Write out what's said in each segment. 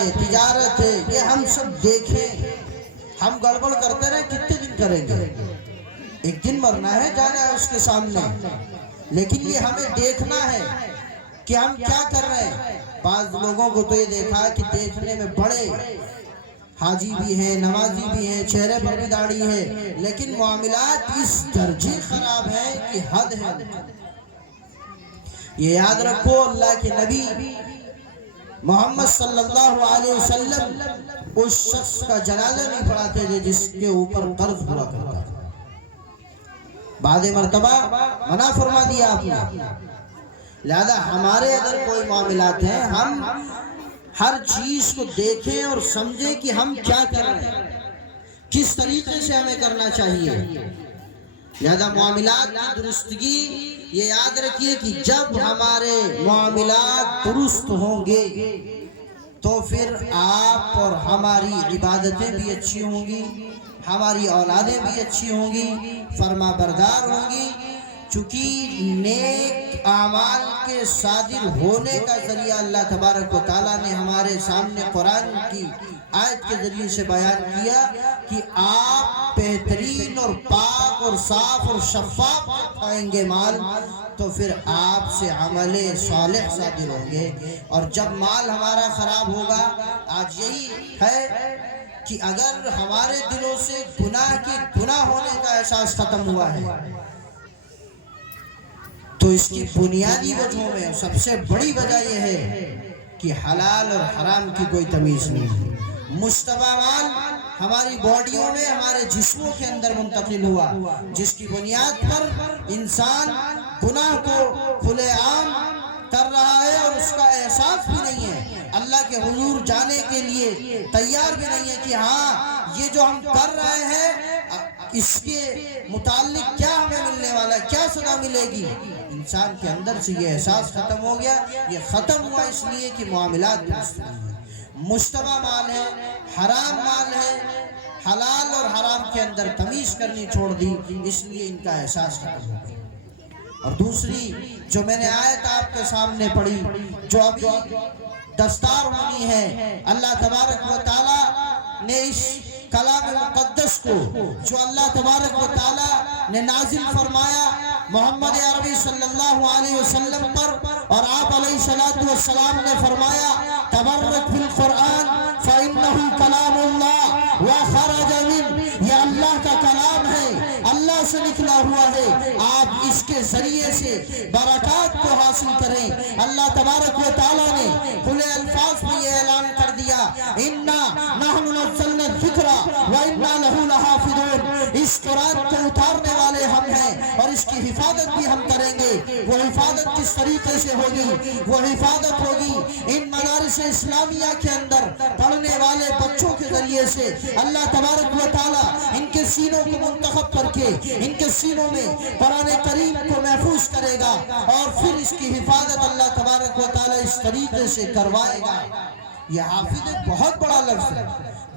ہے، تجارت ہے، یہ ہم سب دیکھیں. ہم گڑبڑ کرتے رہے کتنے دن کریں گے؟ ایک دن مرنا ہے، جانا ہے اس کے سامنے. لیکن یہ ہمیں دیکھنا ہے کہ ہم کیا کر رہے ہیں. بعض لوگوں کو تو یہ دیکھا ہے کہ دیکھنے میں بڑے حاجی بھی ہیں، نمازی بھی ہیں، چہرے پر بھی داڑھی ہے، لیکن معاملات اس درجے خراب ہیں کہ حد ہے. یہ یاد رکھو، اللہ کے نبی محمد صلی اللہ علیہ وسلم اس شخص کا جنازہ نہیں پڑھاتے تھے جس کے اوپر قرض ہوا کرتا تھا. بعد مرتبہ منع فرما دیا آپ نے. لہذا ہمارے اگر کوئی معاملات ہیں، ہم ہر چیز کو دیکھیں اور سمجھیں کہ ہم کیا کر رہے ہیں، کس طریقے سے ہمیں کرنا چاہیے. لہذا معاملات کی درستگی یہ یاد رکھیے کہ جب ہمارے معاملات درست ہوں گے تو پھر آپ اور ہماری عبادتیں بھی اچھی ہوں گی، ہماری اولادیں بھی اچھی ہوں گی، فرما بردار ہوں گی. چونکہ نیک اعمال کے صادر ہونے کا ذریعہ اللہ تبارک و تعالیٰ نے ہمارے سامنے قرآن کی آیت کے ذریعے سے بیان کیا کہ آپ بہترین اور پاک اور صاف اور شفاف کھائیں گے مال تو پھر آپ سے عمل صالح صادر ہوں گے. اور جب مال ہمارا خراب ہوگا، آج یہی ہے کہ اگر ہمارے دلوں سے گناہ کے گناہ ہونے کا احساس ختم ہوا ہے تو اس کی بنیادی وجہوں میں سب سے بڑی وجہ یہ ہے کہ حلال اور حرام کی کوئی تمیز نہیں ہے. مشتبہ مال ہماری باڈیوں میں، ہمارے جسموں کے اندر منتقل ہوا، جس کی بنیاد پر انسان گناہ کو کھلے عام کر رہا ہے اور اس کا احساس بھی نہیں ہے، اللہ کے حضور جانے کے لیے تیار بھی نہیں ہے کہ ہاں یہ جو ہم کر رہے ہیں اس کے متعلق کیا ہمیں ملنے والا ہے، کیا سزا ملے گی. انسان کے اندر سے یہ احساس ختم ہو گیا. یہ ختم ہوا اس لیے کہ معاملات درست نہیں ہیں. مشتبہ مال ہے، حرام مال ہے، حلال اور حرام کے اندر تمیز کرنی چھوڑ دی، اس لیے ان کا احساس ختم ہو گیا. اور دوسری جو میں نے آیت آپ کے سامنے پڑھی، جو ابھی دستار ہونی ہے، اللہ تبارک و تعالیٰ نے اس کلام مقدس کو جو اللہ تبارک و تعالیٰ نے نازل فرمایا محمد عربی صلی اللہ علیہ وسلم پر، اور آپ علیہ السلام نے فرمایا تبرک بالقرآن فإنہ کلام اللہ وخرج من، یہ اللہ کا کلام ہے، اللہ سے نکلا ہوا ہے. آپ اس کے ذریعے سے برکات کو حاصل کریں. اللہ تبارک و تعالیٰ نے کھلے الفاظ میں یہ اعلان کر دیا اِنَّا نَحْنُ نَزَّلْنَا الذِّكْرَ وَإِنَّا لَهُ لَحَافِظُونَ، اس قرآن کو اتارنے والے ہم ہیں اور اس کی حفاظت بھی ہم کریں گے. وہ حفاظت کس طریقے سے ہوگی؟ وہ حفاظت ہوگی ان مدارس اسلامیہ کے اندر پڑھنے والے بچوں کے ذریعے سے. اللہ تبارک و تعالیٰ ان کے سینوں کو منتخب کر کے ان کے سینوں میں قرآن کریم کو محفوظ کرے گا اور پھر اس کی حفاظت اللہ تبارک و تعالیٰ اس طریقے سے کروائے گا. یہ حافظ ایک بہت بڑا لفظ ہے،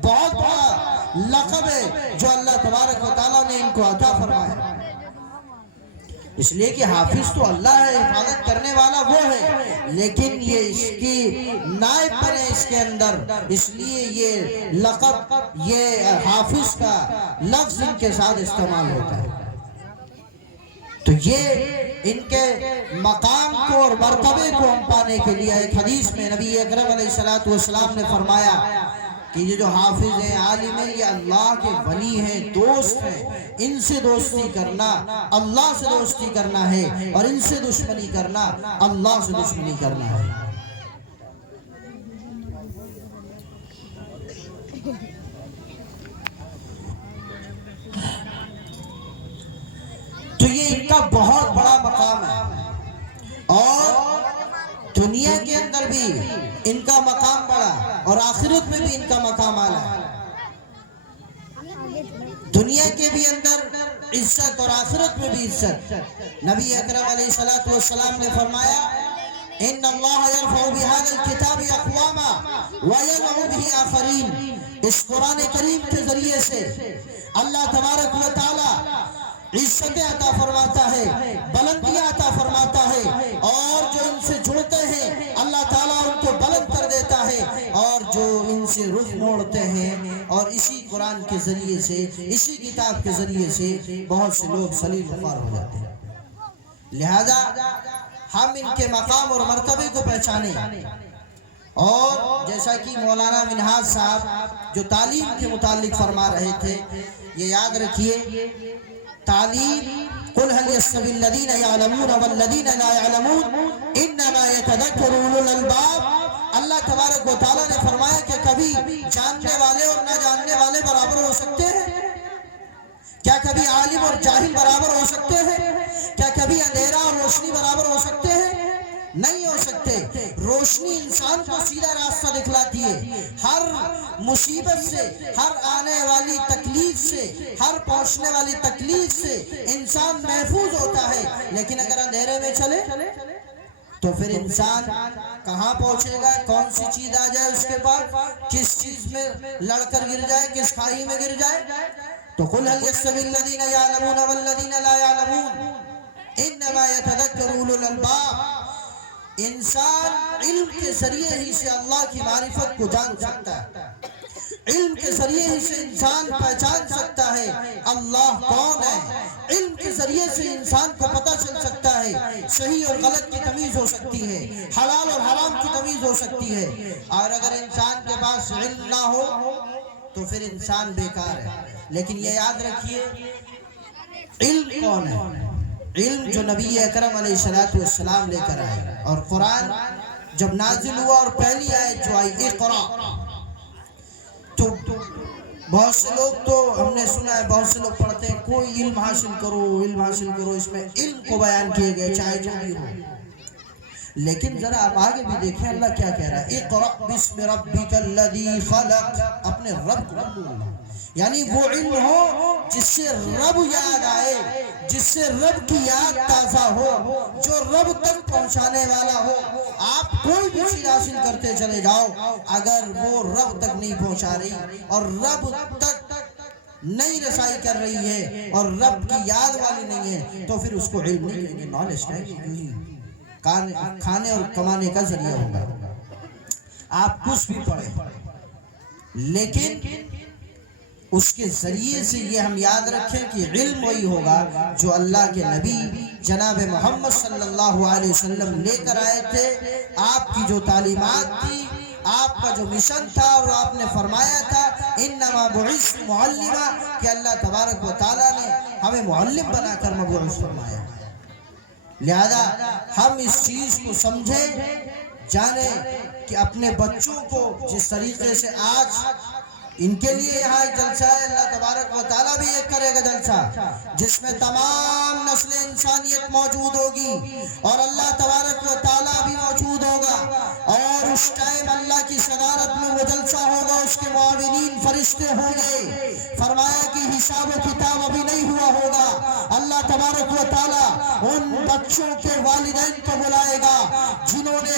بہت بڑا لقب ہے جو اللہ تبارک و تعالیٰ نے ان کو عطا فرمایا. اس لیے کہ حافظ تو اللہ ہے، حفاظت کرنے والا وہ ہے، لیکن یہ اس کی نائب پر ہے اس کے اندر، اس لیے یہ لقب، یہ حافظ کا لفظ ان کے ساتھ استعمال ہوتا ہے. تو یہ ان کے مقام کو اور مرتبے کو ہم پانے کے لیے ایک حدیث میں نبی اکرم علیہ السلام نے فرمایا کہ یہ جو حافظ ہیں، عالم ہیں، یہ اللہ کے ولی ہیں، دوست ہیں. ان سے دوستی کرنا اللہ سے دوستی کرنا ہے اور ان سے دشمنی کرنا اللہ سے دشمنی کرنا ہے. تو یہ ان کا بہت بڑا مقام ہے اور دنیا کے اندر بھی ان کا مقام بڑا اور آخرت میں بھی ان کا مقام اعلیٰ. دنیا کے بھی اندر عزت اور آخرت میں بھی عزت. نبی اکرم علیہ السلام نے فرمایا ان اللہ یرفع بهذا الكتاب اقواما ويضع به آخرین. اس قرآن کریم کے ذریعے سے اللہ تبارک و تعالی عزتیں عطا فرماتا ہے، بلندیاں عطا فرماتا ہے، اور جو ان سے جڑتے ہیں اللہ تعالیٰ ان کو بلند کر دیتا ہے، اور جو ان سے رخ موڑتے ہیں اور اسی قرآن کے ذریعے سے، اسی کتاب کے ذریعے سے بہت سے لوگ ذلیل و خوار ہو جاتے ہیں۔ لہذا ہم ان کے مقام اور مرتبے کو پہچانیں، اور جیسا کہ مولانا منہاج صاحب جو تعلیم کے متعلق فرما رہے تھے، یہ یاد رکھیے، تعلیم قل هل يستوي الذين يعلمون والذين لا يعلمون انما يتذكر اولو الالباب۔ اللہ تبارک و تعالیٰ نے فرمایا کہ کبھی جاننے والے اور نہ جاننے والے برابر ہو سکتے ہیں؟ کیا کبھی عالم اور جاہل برابر ہو سکتے ہیں؟ کیا کبھی اندھیرا اور روشنی برابر ہو سکتے ہیں؟ نہیں ہو سکتے۔ روشنی انسان کو سیدھا راستہ دکھلاتی ہے، ہر مصیبت سے، ہر آنے والی تکلیف سے، ہر پہنچنے والی تکلیف سے انسان محفوظ ہوتا ہے۔ لیکن اگر اندھیرے میں چلے تو پھر انسان کہاں پہنچے گا؟ کون سی چیز آ جائے اس کے پاس، کس چیز میں لڑ کر گر جائے، کس کھائی میں گر جائے۔ تو قل هل يستوي الذين يعلمون والذين لا يعلمون انما يتذكر اولو الالباب۔ انسان علم کے ذریعے ہی سے اللہ کی معرفت کو جان سکتا ہے، علم کے ذریعے ہی سے انسان پہچان سکتا ہے اللہ کون ہے، علم کے ذریعے سے انسان کو پتہ چل سکتا ہے، صحیح اور غلط کی تمیز ہو سکتی ہے، حلال اور حرام کی تمیز ہو سکتی ہے۔ اور اگر انسان کے پاس علم نہ ہو تو پھر انسان بیکار ہے۔ لیکن یہ یاد رکھیے، علم کون ہے؟ علم جو نبی اکرم علیہ السلام لے کر آئے، اور قرآن جب نازل ہوا اور پہلی آیت جو آئی اقرا، تو بہت سے لوگ، تو ہم نے سنا ہے بہت سے لوگ پڑھتے ہیں کوئی علم حاصل کرو، علم حاصل کرو، اس میں علم کو بیان کیے گئے چاہے جو بھی ہو۔ لیکن ذرا آپ آگے بھی دیکھیں اللہ کیا کہہ رہا ہے، اقرأ بسم ربک الذی خلق، اپنے رب کو بولنا، یعنی وہ علم ہو جس سے رب یاد آئے، جس سے رب کی یاد تازہ ہو، جو رب تک پہنچانے والا ہو۔ آپ کوئی بھی چیز حاصل کرتے چلے جاؤ، اگر وہ رب تک نہیں پہنچا رہی اور رب تک نہیں رسائی کر رہی ہے اور رب کی یاد والی نہیں ہے تو پھر اس کو علم نہیں کہیں گے، نالج کہیں گے، کھانے اور کمانے کا ذریعہ ہوگا۔ آپ کچھ بھی پڑھیں لیکن اس کے ذریعے سے یہ ہم یاد رکھیں کہ علم وہی ہوگا جو اللہ کے نبی جناب محمد صلی اللہ علیہ وسلم لے کر آئے تھے۔ آپ کی جو تعلیمات تھی، آپ کا جو مشن تھا، اور آپ نے فرمایا تھا انما بعثت معلما، کہ اللہ تبارک و تعالیٰ نے ہمیں معلم بنا کر مبعوث فرمایا۔ لہذا ہم اس چیز کو سمجھیں، جانیں کہ اپنے بچوں کو جس طریقے سے آج ان کے لیے یہاں ایک جلسہ ہے، اللہ تبارک و تعالیٰ بھی ایک کرے گا جلسہ جس میں تمام نسل انسانیت موجود ہوگی اور اللہ تبارک و تعالیٰ بھی موجود ہوگا، اور اس ٹائم اللہ کی صدارت میں وہ جلسہ ہوگا، اس کے معاونین فرشتے ہوں گے۔ فرمایا کہ حساب و کتاب ابھی نہیں ہوا ہوگا، اللہ تبارک و تعالیٰ ان بچوں کے والدین کو بلائے گا جنہوں نے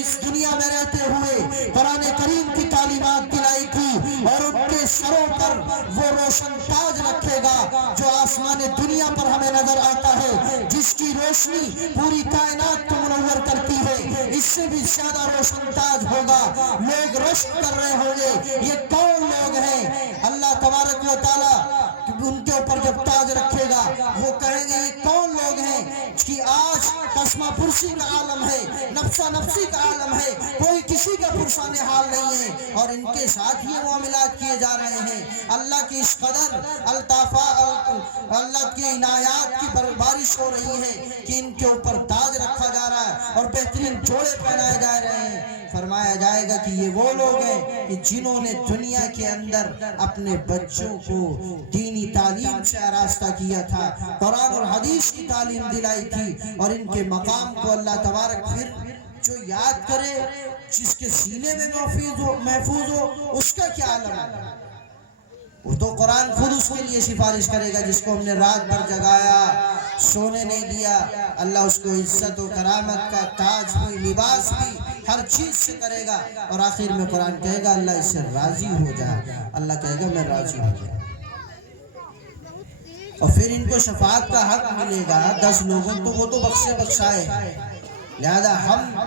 اس دنیا میں رہتے ہوئے قرآن کریم کی تعلیمات دلائی تھی، اور ان کے سروں پر وہ روشن تاج رکھے گا جو آسمان دنیا پر ہمیں نظر آتا ہے، جس کی روشنی پوری کائنات کو منور کرتی ہے۔ اس سے بھی زیادہ روشن تاج ہوگا، لوگ رشک کر رہے ہوں گے یہ کون لوگ ہیں؟ اللہ تبارک و تعالیٰ ان کے اوپر جب تاج رکھے گا وہ کہیں گے یہ کون لوگ ہیں کہ آج قسمہ پرسی کا عالم ہے، نفسہ نفسی کا عالم ہے، کوئی کسی کا پرسان حال نہیں ہے، اور ان کے ساتھ یہ معاملات کیے جا رہے ہیں۔ اللہ کی اس قدر اللہ کی عنایات کی بارش ہو رہی ہے کہ ان کے اوپر تاج رکھا جا رہا ہے اور بہترین جوڑے پہنائے جا رہے ہیں۔ فرمایا جائے گا کہ یہ وہ لوگ ہیں کہ جنہوں نے دنیا کے اندر اپنے بچوں کو دینی تعلیم سے آراستہ کیا تھا، قرآن اور حدیث کی تعلیم دلائی تھی، اور ان کے مقام کو اللہ تبارک پھر جو یاد کرے، جس کے سینے میں محفوظ ہو، اس کا کیا عالم ہے؟ وہ تو قرآن خود اس کے لیے سفارش کرے گا جس کو ہم نے رات بھر جگایا، سونے نہیں دیا، اللہ اس کو عزت و کرامت کا تاج بھی، لباس بھی، ہر چیز سے کرے گا، اور آخر میں قرآن کہے گا اللہ اس سے راضی ہو جا، اللہ کہے گا میں راضی ہو جا، اور پھر ان کو شفاعت کا حق ملے گا 10 لوگوں تو وہ تو بخشائے۔ لہذا ہم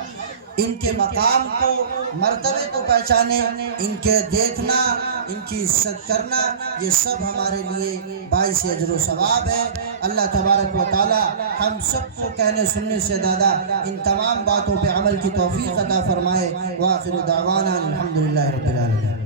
ان کے مقام کو مرتبے کو پہچانے، ان کے دیکھنا، ان کی عزت کرنا، یہ سب ہمارے لیے باعث اجر و ثواب ہے۔ اللہ تبارک و تعالی ہم سب کو کہنے سننے سے زیادہ ان تمام باتوں پہ عمل کی توفیق عطا فرمائے۔ وآخر دعوانا الحمدللہ رب العالمین۔